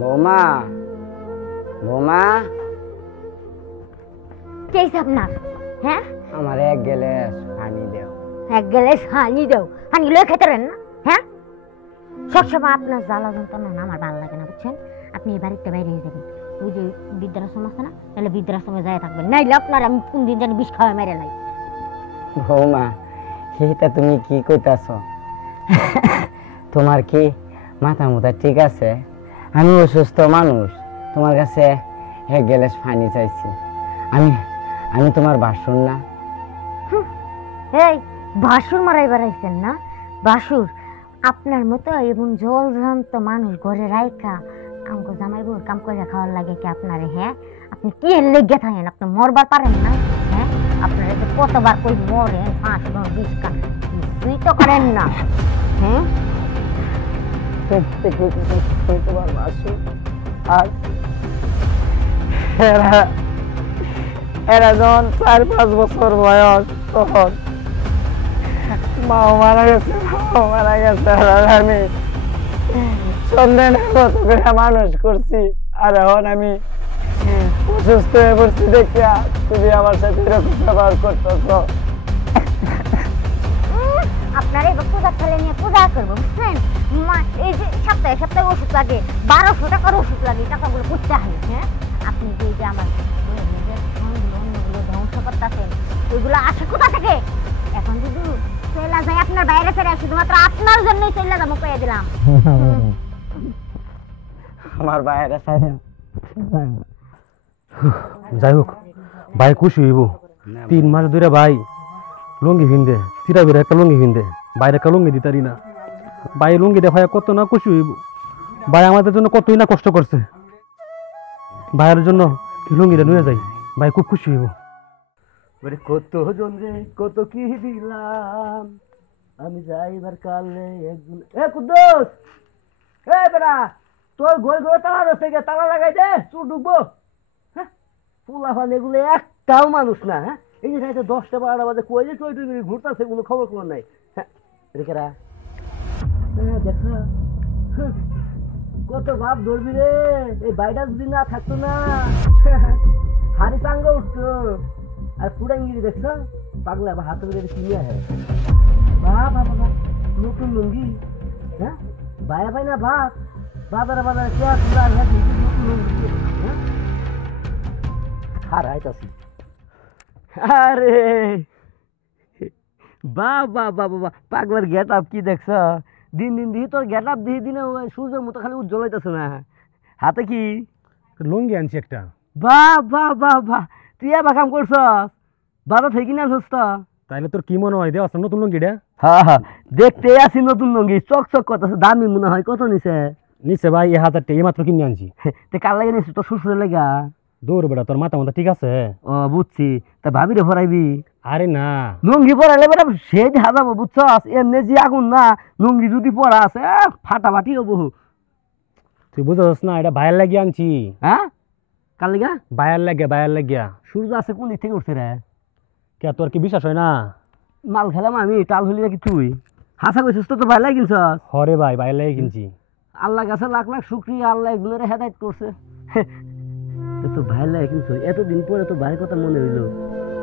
বৌমা, বৌমা, কে আপনার? হ্যাঁ, আমার এক গ্লাস পানি দাও। এক গ্লাস পানি দাও? পানি লয়ে খেতে পারেন না? হ্যাঁ, সবসময় আপনার জ্বালা যন্ত্রণা না আমার ভালো লাগে না, বুঝছেন? আপনি এই বাড়িতে বাইরে যাবেন, ওই যে বৃদ্ধাশ্রম আছে না, তাহলে বৃদ্ধাশ্রমে যায় থাকবেন, নাইলে আপনার আমি কোন দিন জানি বিষ খাওয়া মেরে নাই। বৌমা, এটা তুমি কি কইতাছ? তোমার কি মাথা মুথা ঠিক আছে? আমি অসুস্থ মানুষ, তোমার কাছে এক গ্লাস পানি চাইছি। আমি আমি তোমার বাসুর না? এই বাসুর মারাই বেড়াইছেন না? বাসুর আপনার মতো এবং জল ভ্রান্ত মানুষ ঘরে রাইখা আমাকে জামাই বউর কাম করে খাওয়ার লাগে কি আপনারে? হ্যাঁ, আপনি কি লেগে থাকেন? আপনি মরবার পারেন না? হ্যাঁ, আপনারা যে কতবার কই মরেন, 5 বার 20 কা কিছুই তো করেন না। হ্যাঁ, তোমার বাসুর আর এরা এরা যখন 4-5 বছর বয়স তখন মাও মারা গেছে, বাবাও মারা গেছে। আর আমি সন্ধানের মতো করে মানুষ করছি, আর এখন আমি অসুস্থ হয়ে পড়ছি দেখিয়া তুমি আমার সাথে এরকম ব্যবহার করতেছ। আপনারা এবার পূজা খেলে নিয়ে পূজা করবো, বুঝছেন? এই যে সপ্তাহে সপ্তাহে ওষুধ লাগে, 1200 টাকার ওষুধ লাগে, টাকাগুলো করতে হয়। হ্যাঁ, আপনি যে এই যে আমার অন্যগুলো ধ্বংস করতেছেন, ওইগুলো আসে কোথা থেকে? এখন যদি চলে যায় আপনার বাইরে ফেরে, শুধুমাত্র আপনার জন্যই চলে যাবো, পেয়ে দিলাম। আমার বাইরে যাই হোক, ভাই খুশি হইব। 3 মাস ধরে ভাই লুঙ্গি ভিন্দে, চিরা বেড়ে একটা লুঙ্গি ভিন্দে, বাইরে একটা লুঙ্গি দিতারি না। ভাই লুঙ্গি দেখায় কত না খুশি হইব। ভাই আমাদের জন্য কতই না কষ্ট করছে, ভাইয়ের জন্য লুঙ্গিটা নিয়ে যাই, ভাই খুব খুশি হইব। কত জন রে কত কি দিলাম, আমি যাইবার কালে একজন। এ কুদ্দুস, এ বেটা, তোর ঘর ঘরে তালা রয়েছে, তালা লাগাই দে, চোর ঢুকবো। হ্যাঁ, পোলা ফান এগুলো একটাও মানুষ না। হ্যাঁ, এই যে 10টা 12টা বাজে কই যে টই টই ঘুরতেছে, কোনো খবর খবর নাই। হ্যাঁ, রেখেরা দেখছ কত ভাব ধরবি রে, এই বাইটা যদি না থাকতো না হাড়ি চাঙ্গ উঠতো। আর পুরাঙ্গিরি দেখছ, পাগলা আবার হাতে করে কিনে আসে। বাবা বাবা, নতুন লুঙ্গি। হ্যাঁ, বায়া পাই না ভাত, বাজারে বাজারে কে নতুন লুঙ্গি। হ্যাঁ, আর আইতাছি। আরে বাবা বাবা বাবা, পাগলার গেট আপ কি দেখছ? দিন দিন দিহি তোর গেট আপ দিহি দিনে সূর্যের মতো খালি উজ্জ্বল হইতেছে না। হাতে কি লুঙ্গি আনছি একটা। বাহ বাহ বাহ বাহ, তুই এবার কাম করছ, বাজার থেকে কিনে আনছিস তো? তাইলে তোর কি মনে হয়, দেওয়া নতুন লুঙ্গিটা? হ্যাঁ হ্যাঁ, দেখতে আছি নতুন লুঙ্গি, চক চক করতেছে। দামি মনে হয়, কত নিছে? নিছে ভাই 1000 টাকা, মাত্র কিনে আনছি। তে কার লাগে নিছিস? তোর শ্বশুরের লাগা? দৌড় বেটা, তোর মাথা মাথা ঠিক আছে? ও বুঝছি, তা ভাবি রে ভরাইবি? আরে না, লুঙ্গি পরাইলে বেটা সে দেখা যাবো, বুঝছস? এমনি যে আগুন না, লুঙ্গি যদি পরা আছে ফাটাফাটি হবো। তুই বুঝছস না, এটা ভাইয়ের লাগিয়ে আনছি। হ্যাঁ, কার লাগা? ভাইয়ের লাগে, ভাইয়ের লাগিয়া। সূর্য আছে কোন দিক থেকে উঠছে রে? কে, তোর কি বিশ্বাস হয় না? মাল খেলাম আমি, টাল হলি নাকি তুই? হাসা কইছিস তো, ভাই লাগে কিনছস? হরে ভাই, ভাইয়ের লাগে কিনছি। আল্লাহ কাছে লাখ লাখ শুকরিয়া, আল্লাহ এগুলোর হেদায়েত করছে। তোর ভাই লাগে কিনছস, এতদিন পরে তোর ভাইয়ের কথা মনে হইলো।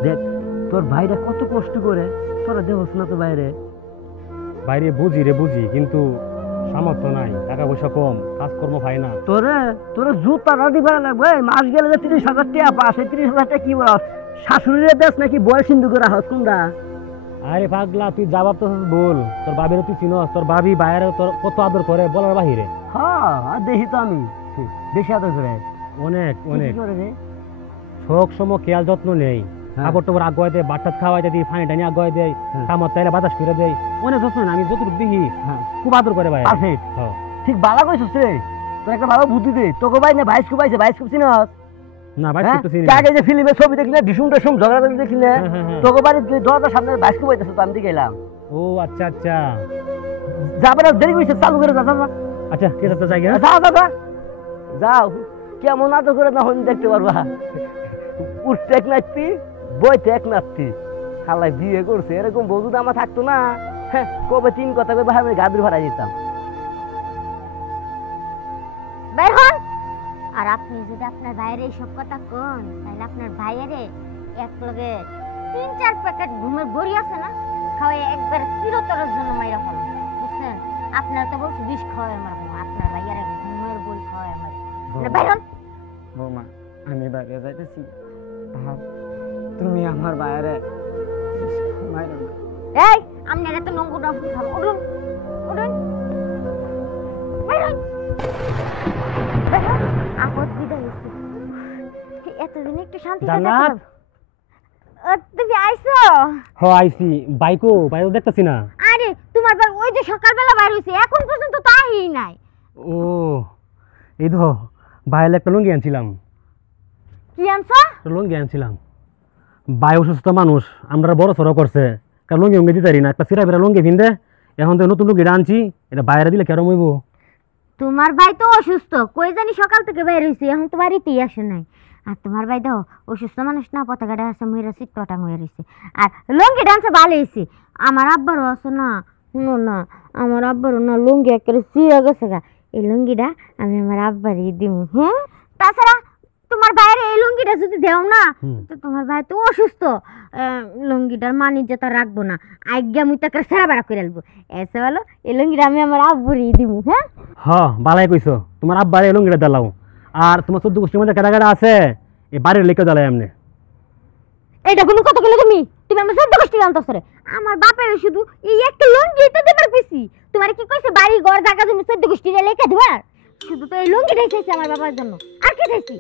দেখ তোর ভাইটা কত কষ্ট করে, তোরা দেহস না তো বাইরে। বাইরে বুঝি রে বুঝি, কিন্তু সামর্থ্য নাই, টাকা পয়সা কম, কাজকর্ম পাই না। তোরে তোরে জুতা রাদি ভাড়া লাগবে, মাস গেলে যে 30,000 টাকা পাস, 30,000 টাকা কি বলস? শাশুড়িরে দেশ নাকি বয়স হিন্দু করে হাস কোনটা? আরে পাগলা, তুই জবাব তো বল। তোর বাবির তুই চিনস? তোর ভাবি বাইরে তোর কত আদর করে বলার বাহিরে। হ্যাঁ দেখি তো আমি, বেশি আদর করে, অনেক অনেক শোক সময় খেয়াল যত্ন নেই। কাপড় টাপড় আগুয়াই দেয়, বাচ্চা খাওয়াইতে দিই, পানি টানি আগুয়াই দেয়, কামড় তাইলে বাতাস করে দেয়, অনেক যত্ন নেই। আমি যতটুকু দেখি খুব আদর করে ভাই। ঠিক বালা কইছিস রে, তোর একটা ভালো বুদ্ধি দে। তোকে ভাই না ভাইস্কুপ আইছে, ভাইস্কুপ চিনস? না ভাইস্কুপ তো চিনি না। আগে যে ফিল্মে ছবি দেখলি না, ডিসুম ডিসুম ঝগড়া দেখলি না, তোকে বাড়ি দরজার সামনে ভাইস্কুপ আইতেছে, তো আমি দিকে গেলাম। ও আচ্ছা আচ্ছা, যাবে না, দেরি কইছে, চালু করে যা যা। আচ্ছা ঠিক আছে, যাই যা যা যা, যাও। কেমন আদর করে না হন দেখতে পারবা। উঠতে এক নাচতি, বইতে এক নাচতি। খালাই বিয়ে করছে, এরকম বউ যদি আমার থাকতো না, হ্যাঁ কবে 3 কথা কই ভাই আমি গাদুর ভরা দিতাম। বের হন। আর আপনি যদি আপনার ভাইয়ের এইসব কথা কোন তাহলে আপনার ভাইয়ের এক লগে 3-4 প্যাকেট ঘুমের বড়ি আছে না খাওয়াই একবার চিরতরের জন্য মাইরা ফেলো, বুঝছেন? আপনার তো বলছি বিষ খাওয়াই মারবো, আপনার ভাইয়ের ঘুমের বড়ি খাওয়াই মারবো। বের হন। বৌমা আমি বাইরে যাইতেছি, আর তুমি আমার বাইরে মাইরো না। এই আপনার এত নোংর ডাব খাবো, উঠুন উঠুন বের হন। বের হন। আপদ বিদায় হয়েছে, এতদিন একটু শান্তিতে জান্নাত? থাকলাম। তুমি আইছো? হ আইছি। বাইকো দেখতেছি না। আরে তোমার ভাই ওই যে সকালবেলা বাইর হইছে, এখন পর্যন্ত তো আহি নাই। ও এই তো বাইরে একটা লুঙ্গি আনছিলাম। কি আনছো? একটা লুঙ্গি আনছিলাম। বাই অসুস্থ মানুষ, আমরা বড় সড়ো করছে, কারণ লুঙ্গি উঙ্গি দিতে পারি না, একটা সিরা বেড়া লুঙ্গি কিনতে। এখন তো নতুন লুঙ্গিটা আনছি, এটা বাইরে দিলে কেরম হইব? তোমার ভাই তো অসুস্থ, কই জানি সকাল থেকে বাইর হইছে, এখন তো বাড়িতেই আসে নাই। আর তোমার ভাই দেখো অসুস্থ মানুষ না, পতাকাটা আছে মহিলা সিটটা হয়ে রয়েছে। আর লুঙ্গি ডান্সে ভালো হয়েছে। আমার আব্বারও আছে না, শুনো না, আমার আব্বারও না লুঙ্গি একেবারে চিরা গেছে গা। এই লুঙ্গিটা আমি আমার আব্বারই দিব। হ্যাঁ, তাছাড়া তোমার ভাইয়ের এই লুঙ্গিটা যদি দেও না তো তোমার ভাই তো অসুস্থ, লুঙ্গিটার মানিজ্যতা রাখবো না, আজ্ঞা মুই তাকে সেরা বেড়া করে আলবো। এসে বলো এই লুঙ্গিটা আমি আমার আব্বুরই দিব। হ্যাঁ বালাই কইছো, তোমার আব্বার এই লুঙ্গিটা দালাও। আর তোমার 14 গোষ্ঠীর মধ্যে কাটা কাটা আছে, এই বাড়ির লেখা দালাই এমনি। এইটা কোনো কথা কইলে তুমি তুমি আমার 14 গোষ্ঠী জানতাছ রে। আমার বাপের শুধু এই একটা লুঙ্গি তো দেবার পিছি। তোমার কি কইছে বাড়ি ঘর জায়গা জমি 14 গোষ্ঠী লেখা দিবার? শুধু তো এই লুঙ্গিটাই চাইছে আমার বাবার জন্য, আর কি চাইছি?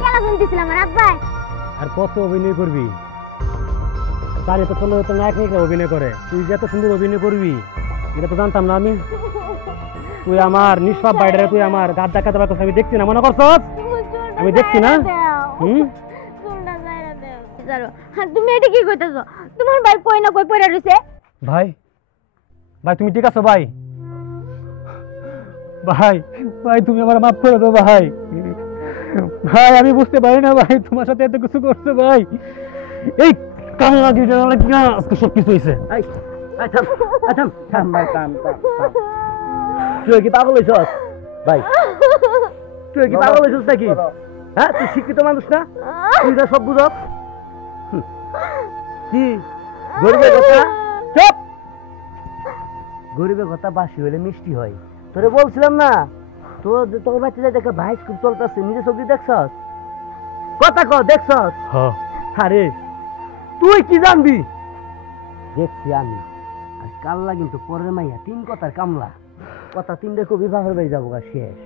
কেলা শুনতেছিলাম আমার আব্বাই। আর কত অভিনয় করবি? তারে তো চলো তো নায়ক নায়িকা অভিনয় করে, তুই যে এত সুন্দর অভিনয় করবি এটা তো জানতাম না আমি। তুই আমার নিষ্পাপ বাইরে, তুই আমার গাদ দেখাতে পারছিস, আমি দেখছি না, মনে করছস আমি দেখছি না? তুমি এটা কি কইতেছো? তোমার ভাই কই না কই পড়ে রইছে। ভাই ভাই তুমি ঠিক আছো? ভাই ভাই ভাই তুমি আমার মাফ করে দাও ভাই। ভাই আমি বুঝতে পারি না ভাই, তোমার সাথে এত কিছু করছে ভাই। এই কাম লাগিয়ে আজকে সব কিছু হয়েছে। থাম ভাই, থাম। তুই কি পাগল হইছস ভাই? তুই কি পাগল হইছস নাকি? হ্যাঁ তুই শিক্ষিত মানুষ না, তুই যা সব বুঝস। কি গরিবের কথা? চুপ! গরিবের কথা বাসি হইলে মিষ্টি হয়। তোরে বলছিলাম না তোর বাচ্চা দেখে ভাই খুব চলতেছে, নিজে চোখে দেখছস? কথা ক দেখছস? আরে তুই কি জানবি? দেখছি আমি। আর কাল্লা কিন্তু পরের মাইয়া 3 কথার কামলা, কথা 3 রেখো বিবাহের বাড়ি যাবো গা শেষ।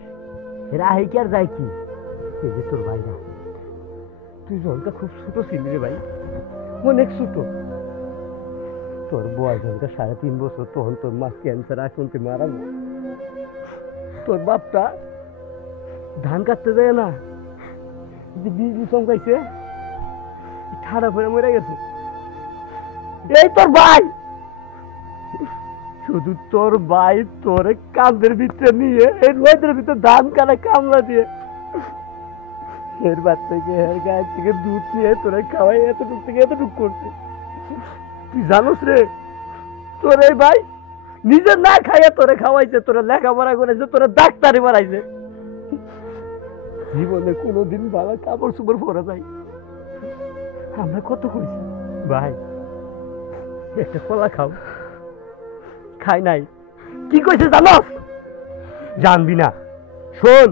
এরা আহি কি আর যায় কি? এই যে তোর ভাইরা, তুই জনকা খুব ছোট ছিলি রে ভাই, অনেক ছোট। তোর বয়স জনকা 3.5 বছর, তখন তোর মা ক্যান্সার আক্রান্তে মারা যায়। তোর বাপটা ধান কাটতে যায় না, যে বিজলি চমকাইছে, ঠাড়া পড়ে মরে গেছে। এই তোর ভাই, শুধু তোর ভাই তোরে কান্দের ভিতরে নিয়ে এই রোদের ভিতরে ধান কাটা কামলা দিয়ে এর বাদ থেকে এর গায়ে থেকে দুধ নিয়ে তোরে খাওয়াই এতটুক থেকে এতটুক করছে। তুই জানোস রে, তোর এই ভাই নিজে না খাইয়া তোরে খাওয়াইছে, তোরে লেখাপড়া করেছে, তোরে ডাক্তারি বানাইছে। জীবনে কোনোদিন ভালো কাপড় চোপড় পরা যায়? আমরা কত কইছি ভাই একটা কলা খাও, খাই নাই। কি কইছে জানোস? জানবি না, শোন।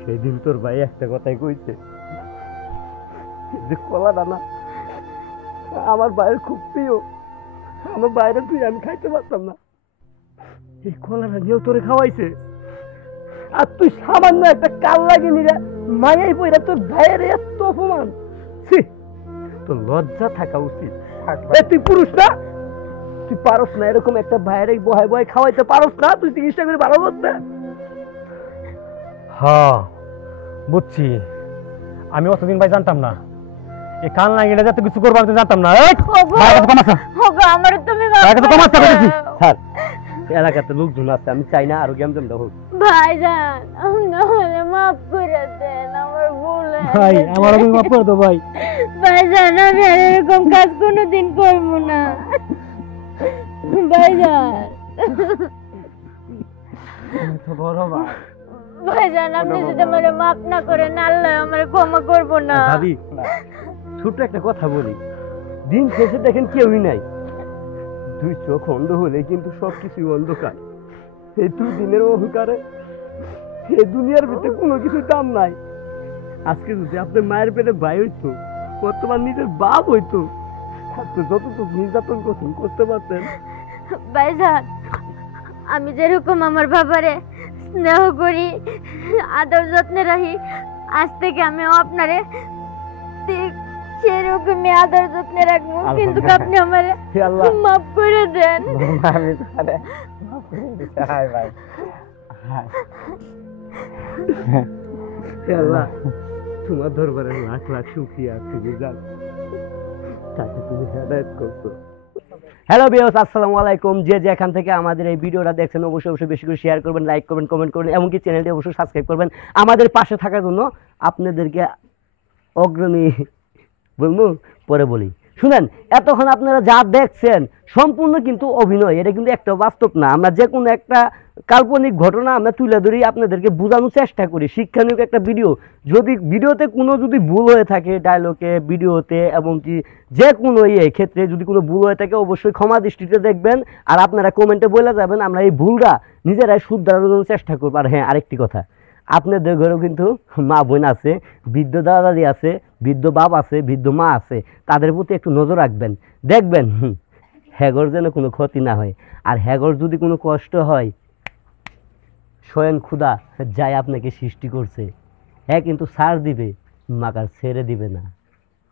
সেদিন তোর ভাই একটা কথাই কইছে, যে কলাটা না আমার ভাইয়ের খুব প্রিয়, আমার বাইরে তুই আমি খাইতে পারতাম না, এই কলাটা নিয়েও তোরে খাওয়াইছে। আর তুই সামান্য একটা কাল লাগে নিরে মায়াই পইরা তোর ভাইয়ের এত অপমান। তোর লজ্জা থাকা উচিত। তুই পুরুষ না? তুই পারস না এরকম একটা ভাইয়ের বহায় বহায় খাওয়াইতে পারস না? তুই চিকিৎসা করে ভালো করতে? হ্যাঁ বুঝছি, আমি অতদিন ভাই জানতাম না এই কান লাগিয়ে যাতে কিছু করবার জানতাম না। এলাকাতে লোকজন আছে, আমি চাই না আরো গেম দেবো। ভাইজান আমারে মাফ করে দেন, আমার ভুল হয়ে ভাই গেছে। আমার তুমি মাফ করে দাও ভাই। ভাইজান আমি আর এরকম কাজ কোনোদিন করবো না ভাইজান। তো বড় ভাই ভাইজান আপনি যদি আমার মাফ না করেন আল্লাহ আমার ক্ষমা করবো না। ভাবি ছোট্ট একটা কথা বলি, দিন শেষে দেখেন কেউই নাই, দুই চোখ অন্ধ হলে কিন্তু সবকিছুই অন্ধকার। এই দুই দিনের অহংকারে এই দুনিয়ার ভিতরে কোনো কিছু দাম নাই। আজকে যদি আপনার মায়ের পেটে ভাই হইতো, বর্তমান নিজের বাপ হইতো, তো যতটুকু নির্যাতন করছেন করতে পারতেন। ভাইজান আমি যেরকম আমার বাবারে স্নেহ করি, আদর যত্নে রাখি, আজ থেকে আমিও আপনারে ঠিক সেরকমই আদর যত্নে রাখবো, কিন্তু আপনি আমারে হে আল্লাহ, মাফ করে দেন। আমি তাহলে মাফ করে দিতে হাই ভাই হাই। হে আল্লাহ, তোমার দরবারে লাখ লাখ শুকরিয়া, তুমি জানো তাকে তুমি হেদায়েত করছো। হ্যালো ভিউয়ার্স, আসসালামু আলাইকুম। যে যেখান থেকে আমাদের এই ভিডিওটা দেখছেন অবশ্যই অবশ্যই বেশি করে শেয়ার করবেন, লাইক করবেন, কমেন্ট করবেন, এমনকি চ্যানেলটি অবশ্যই সাবস্ক্রাইব করবেন। আমাদের পাশে থাকার জন্য আপনাদেরকে অগ্রণী বলবো, পরে বলি। শুনেন, এতক্ষণ আপনারা যা দেখছেন সম্পূর্ণ কিন্তু অভিনয়, এটা কিন্তু একটা বাস্তব না। আমরা যে কোনো একটা কাল্পনিক ঘটনা আমরা তুলে ধরি, আপনাদেরকে বোঝানোর চেষ্টা করি, শিক্ষণীয় একটা ভিডিও। যদি ভিডিওতে কোনো যদি ভুল হয়ে থাকে, ডায়লগে, ভিডিওতে, এবং কি যে কোনো ক্ষেত্রে যদি কোনো ভুল হয়ে থাকে অবশ্যই ক্ষমা দৃষ্টিতে দেখবেন। আর আপনারা কমেন্টে বলে যাবেন, আমরা এই ভুলটা নিজেরাই শুধরানোর জন্য চেষ্টা করবো। আর হ্যাঁ, আরেকটি কথা, আপনাদের ঘরেও কিন্তু মা বোন আছে, বৃদ্ধ দাদা দাদি আছে, বৃদ্ধ বাপ আছে, বৃদ্ধ মা আছে, তাদের প্রতি একটু নজর রাখবেন। দেখবেন হ্যাগর যেন কোনো ক্ষতি না হয়। আর হ্যাগর যদি কোনো কষ্ট হয়, স্বয়ং ক্ষুধা যাই আপনাকে সৃষ্টি করছে, হ্যাঁ কিন্তু ছাড় দিবে, মাকার ছেড়ে দিবে না।